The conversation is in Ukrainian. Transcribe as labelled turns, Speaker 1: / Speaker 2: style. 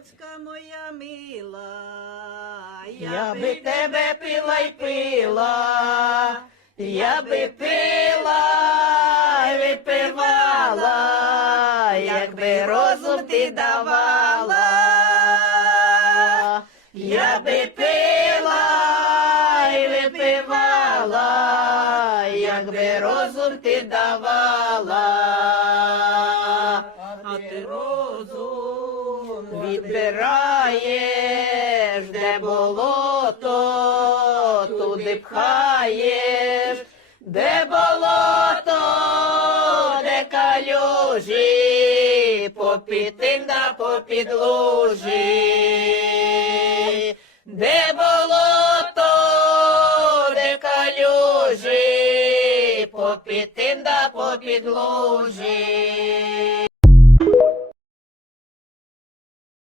Speaker 1: Доцька моя мила,
Speaker 2: Я би тебе пила й пила, я би пила й випивала, якби розум ти давала, я би пила й випивала, якби розум ти давала.
Speaker 1: а ти розум
Speaker 2: Відбираєш, де болото, туди пхаєш, де болото, де калюжі, попід тим да попід лужі. Де болото, де калюжі, попід тим да попід лужі.